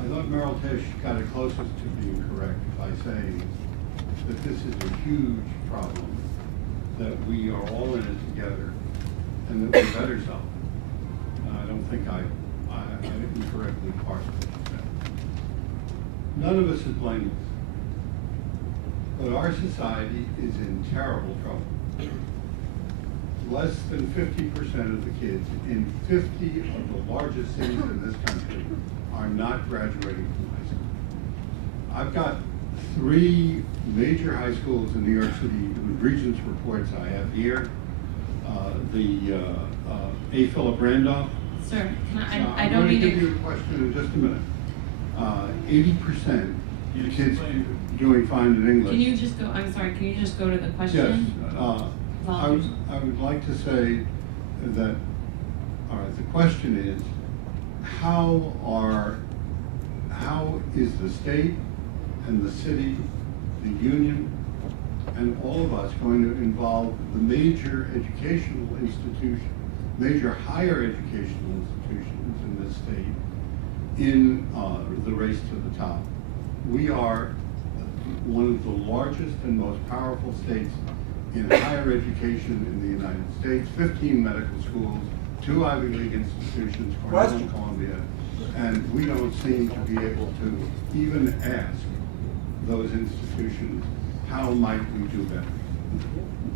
I thought Merrill Tisch got it closest to being correct by saying that this is a huge problem, that we are all in it together, and that we better solve it. I don't think I didn't correctly parse what you said. None of us is blameless, but our society is in terrible trouble. Less than 50% of the kids in 50 of the largest cities in this country are not graduating from high school. I've got 3 major high schools in New York City with Regents reports I have here. A. Philip Randolph. Sir, I don't need to give you a question in just a minute. 80% of kids doing fine in English. Can you just go, I'm sorry, can you just go to the question? Yes. I would like to say that, all right, the question is, how is the state and the city, the union, and all of us going to involve the major educational institutions, major higher educational institutions in this state in the race to the top? We are one of the largest and most powerful states in higher education in the United States, 15 medical schools, 2 Ivy League institutions, Cornell and Columbia, and we don't seem to be able to even ask those institutions, how might we do better?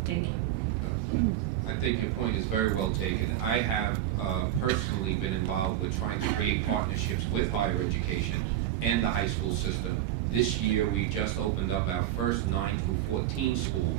Thank you. I think your point is very well taken. I have personally been involved with trying to create partnerships with higher education and the high school system. This year, we just opened up our first 9 through 14 school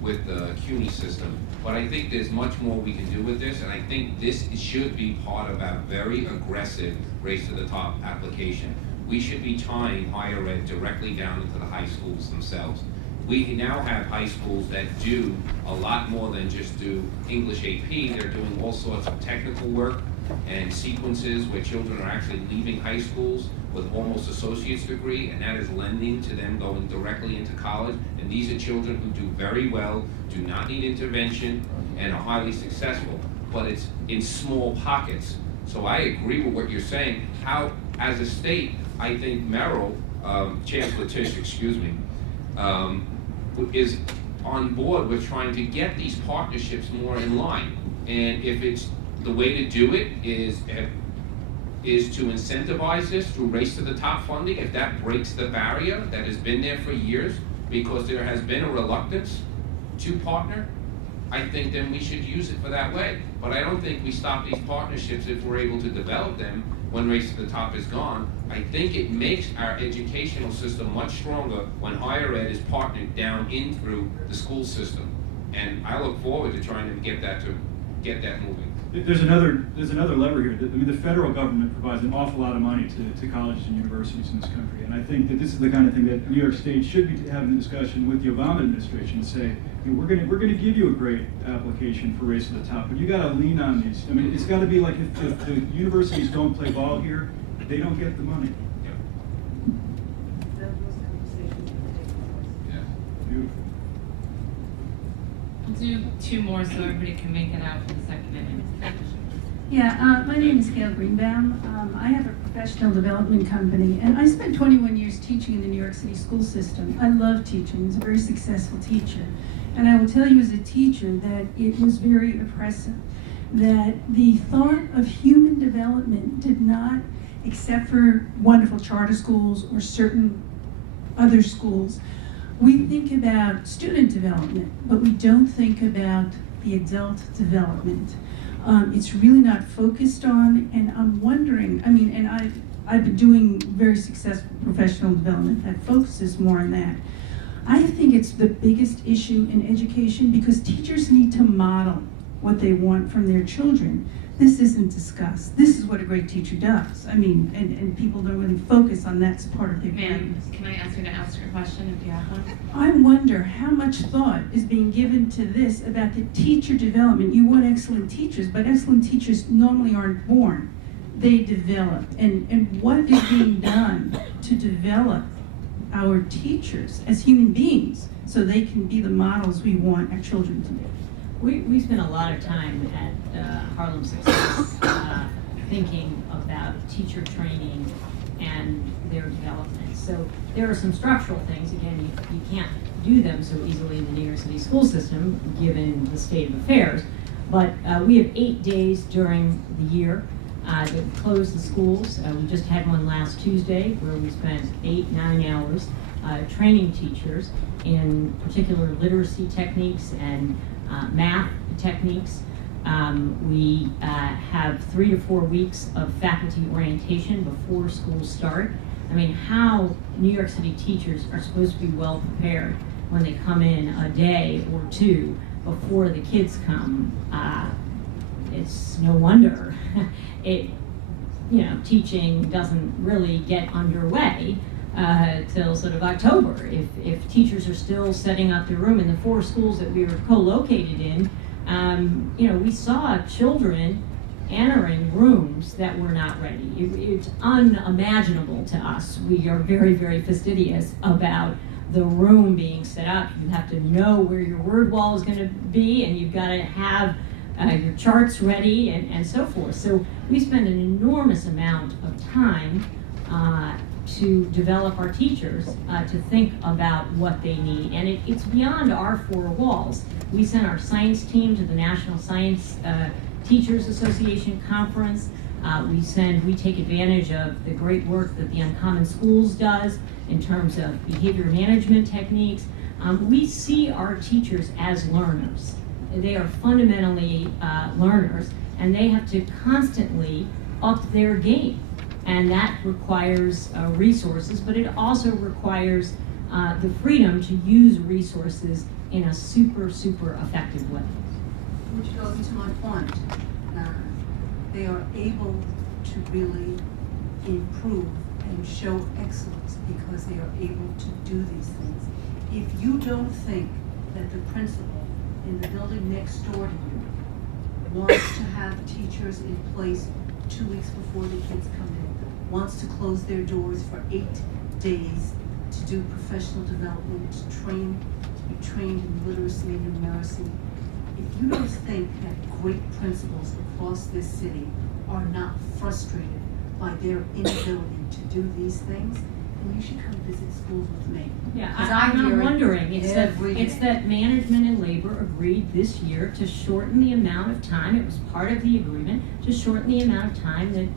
with the CUNY system. But I think there's much more we can do with this, and I think this should be part of our very aggressive Race to the Top application. We should be tying higher ed directly down into the high schools themselves. We now have high schools that do a lot more than just do English AP. They're doing all sorts of technical work and sequences where children are actually leaving high schools with almost associate's degree, and that is lending to them going directly into college. And these are children who do very well, do not need intervention, and are highly successful, but it's in small pockets. So I agree with what you're saying. How, as a state, I think Merrill, Chancellor Tisch, is on board with trying to get these partnerships more in line. And if it's the way to do it is to incentivize this through Race to the Top funding, if that breaks the barrier that has been there for years, because there has been a reluctance to partner, I think then we should use it for that way. But I don't think we stop these partnerships if we're able to develop them when Race to the Top is gone. I think it makes our educational system much stronger when higher ed is partnered down in through the school system. And I look forward to trying to get that moving. There's another lever here. I mean, the federal government provides an awful lot of money to colleges and universities in this country, and I think that this is the kind of thing that New York State should be having a discussion with the Obama administration and say, hey, we're going to give you a great application for Race to the Top, but you got to lean on these. I mean, it's got to be like if the universities don't play ball here, they don't get the money. Yeah. Beautiful. We'll do 2 more so everybody can make it out for the second minute. Yeah, my name is Gail Greenbaum. I have a professional development company, and I spent 21 years teaching in the New York City school system. I love teaching. I was a very successful teacher. And I will tell you as a teacher that it was very oppressive, that the thought of human development did not, except for wonderful charter schools or certain other schools, we think about student development, but we don't think about the adult development. It's really not focused on, and I'm wondering, I mean, and I've been doing very successful professional development that focuses more on that. I think it's the biggest issue in education because teachers need to model what they want from their children. This isn't discussed. This is what a great teacher does. I mean, and people don't really focus on that part of their Ma'am, can I ask you to ask your question if you have one? I wonder how much thought is being given to this about the teacher development. You want excellent teachers, but excellent teachers normally aren't born. They develop. And what is being done to develop our teachers as human beings so they can be the models we want our children to be? We spent a lot of time at Harlem Success thinking about teacher training and their development. So there are some structural things, again, you can't do them so easily in the New York City school system, given the state of affairs. But we have 8 days during the year to close the schools. We just had one last Tuesday where we spent 8-9 hours training teachers in particular literacy techniques and math techniques. We have 3 to 4 weeks of faculty orientation before schools start. I mean, how New York City teachers are supposed to be well prepared when they come in a day or two before the kids come, it's no wonder teaching doesn't really get underway till sort of October. If teachers are still setting up their room in the 4 schools that we were co-located in, we saw children entering rooms that were not ready. It's unimaginable to us. We are very, very fastidious about the room being set up. You have to know where your word wall is going to be, and you've got to have your charts ready and so forth. So we spend an enormous amount of time to develop our teachers to think about what they need. And it's beyond our 4 walls. We sent our science team to the National Science Teachers Association Conference. We take advantage of the great work that the Uncommon Schools does in terms of behavior management techniques. We see our teachers as learners. They are fundamentally learners, and they have to constantly up their game. And that requires resources, but it also requires the freedom to use resources in a super, super effective way. Which goes to my point. They are able to really improve and show excellence because they are able to do these things. If you don't think that the principal in the building next door to you wants to have teachers in place 2 weeks before the kids come in, wants to close their doors for 8 days to do professional development, to be trained in literacy and numeracy, if you don't think that great principals across this city are not frustrated by their inability to do these things, then you should come visit schools with me. Yeah, 'Cause I'm hear not it wondering. every It's day. that management and labor agreed this year to shorten the amount of time. It was part of the agreement to shorten the amount of time that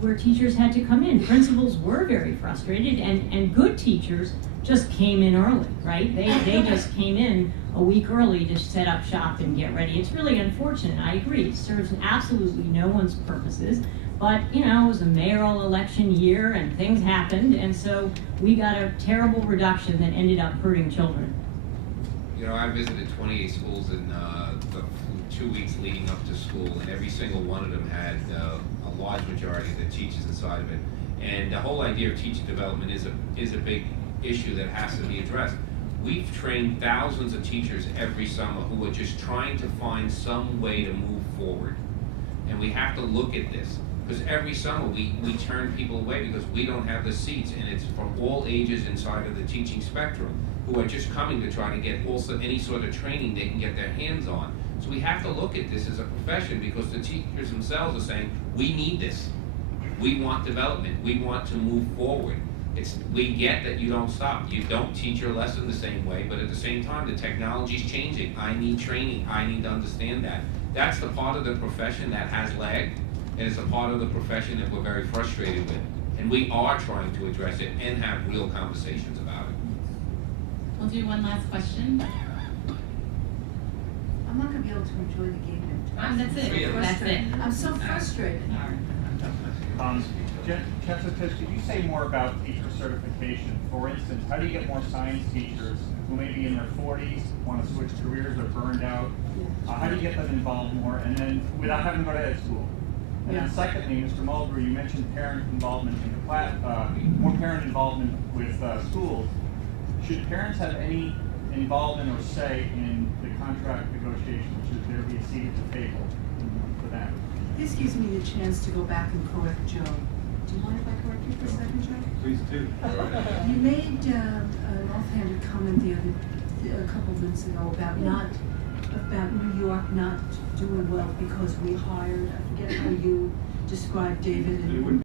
where teachers had to come in. Principals were very frustrated, and good teachers just came in early, right? They just came in a week early to set up shop and get ready. It's really unfortunate. I agree. It serves absolutely no one's purposes. But, it was a mayoral election year and things happened, and so we got a terrible reduction that ended up hurting children. I visited 28 schools in the 2 weeks leading up to school, and every single one of them had a large majority of the teachers inside of it. And the whole idea of teacher development is a big issue that has to be addressed. We've trained thousands of teachers every summer who are just trying to find some way to move forward. And we have to look at this. Because every summer we turn people away because we don't have the seats, and it's from all ages inside of the teaching spectrum who are just coming to try to get also any sort of training they can get their hands on. So we have to look at this as a profession because the teachers themselves are saying, we need this. We want development. We want to move forward. We get that you don't stop. You don't teach your lesson the same way, but at the same time, the technology's changing. I need training. I need to understand that. That's the part of the profession that has lagged. And it's a part of the profession that we're very frustrated with. And we are trying to address it and have real conversations about it. We'll do one last question. I'm not gonna be able to enjoy the game. That's it. That's it. I'm so frustrated. Chancellor Tisch, could you say more about teacher certification? For instance, how do you get more science teachers who may be in their 40s, want to switch careers or burned out? How do you get them involved more, and then without having to go to ed school? And then secondly, Mr. Mulgrew, you mentioned parent involvement in the class, more parent involvement with schools. Should parents have any involvement or say in the contract negotiations? Should there be a seat at the table for them? This gives me the chance to go back and correct Joe. Do you mind if I correct you for a second, Joe? Please do. You made an offhanded comment a couple of minutes ago about New York not doing well because we hired, I forget how you described David. It wouldn't